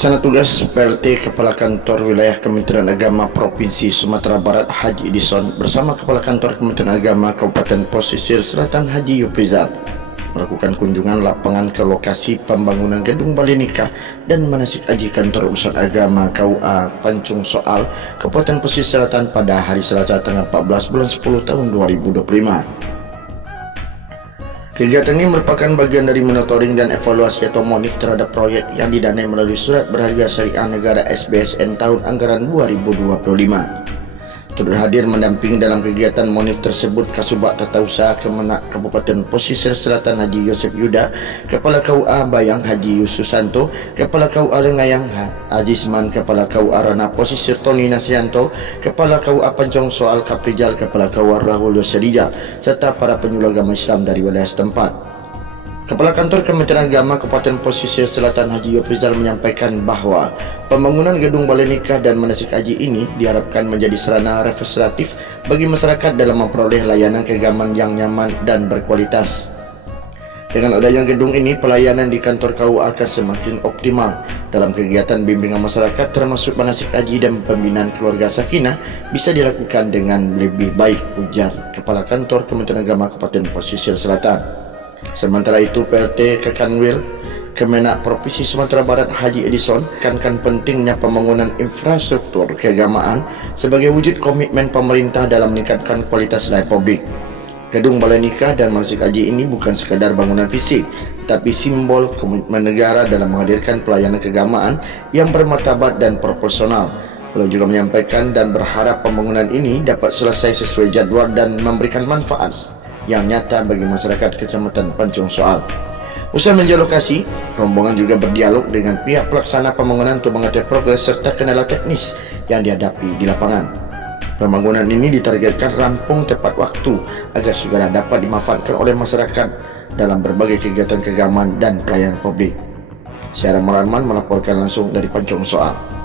Pelaksana Tugas PLT Kepala Kantor Wilayah Kementerian Agama Provinsi Sumatera Barat Haji Edison bersama Kepala Kantor Kementerian Agama Kabupaten Pesisir Selatan Haji Yufrizal melakukan kunjungan lapangan ke lokasi pembangunan Gedung Balai Nikah dan Manasik Haji Kantor Urusan Agama KUA Pancung Soal Kabupaten Pesisir Selatan pada hari Selasa tanggal 14 bulan 10 tahun 2025. Kegiatan ini merupakan bagian dari monitoring dan evaluasi atau monif terhadap proyek yang didanai melalui Surat Berharga Syariah Negara SBSN Tahun Anggaran 2025. Turut hadir mendampingi dalam kegiatan monif tersebut Kasubag Tata Usaha Kemenag Kabupaten Pesisir Selatan Haji Yoseef Yudha, Kepala KUA Bayang Haji Yusufrizal, Kepala KUA Lengayang Azizman, Kepala KUA Ranah Pesisir Toni Nasrianto, Kepala KUA Pancung Soal Rijal, Kepala KUA Rahul Yose Rijal, serta para penyuluh agama Islam dari wilayah setempat. Kepala Kantor Kementerian Agama Kabupaten Pesisir Selatan Haji Yufrizal menyampaikan bahawa pembangunan Gedung Balai Nikah dan Manasik Haji ini diharapkan menjadi sarana representatif bagi masyarakat dalam memperoleh layanan keagamaan yang nyaman dan berkualitas. Dengan adanya gedung ini, pelayanan di kantor KUA akan semakin optimal dalam kegiatan bimbingan masyarakat termasuk manasik haji dan pembinaan keluarga sakinah bisa dilakukan dengan lebih baik, ujar Kepala Kantor Kementerian Agama Kabupaten Pesisir Selatan. Sementara itu, PLT Kakanwil Kemenag Provinsi Sumatera Barat Haji Edison menekankan pentingnya pembangunan infrastruktur keagamaan sebagai wujud komitmen pemerintah dalam meningkatkan kualitas layanan publik. Gedung Balai Nikah dan Manasik Haji ini bukan sekadar bangunan fisik, tapi simbol komitmen negara dalam menghadirkan pelayanan keagamaan yang bermartabat dan proporsional. Beliau juga menyampaikan dan berharap pembangunan ini dapat selesai sesuai jadual dan memberikan manfaat yang nyata bagi masyarakat Kecamatan Pancung Soal. Usai meninjau lokasi, rombongan juga berdialog dengan pihak pelaksana pembangunan untuk mengetahui progres serta kendala teknis yang dihadapi di lapangan. Pembangunan ini ditargetkan rampung tepat waktu agar segera dapat dimanfaatkan oleh masyarakat dalam berbagai kegiatan keagamaan dan pelayanan publik. Syarah Rahman melaporkan langsung dari Pancung Soal.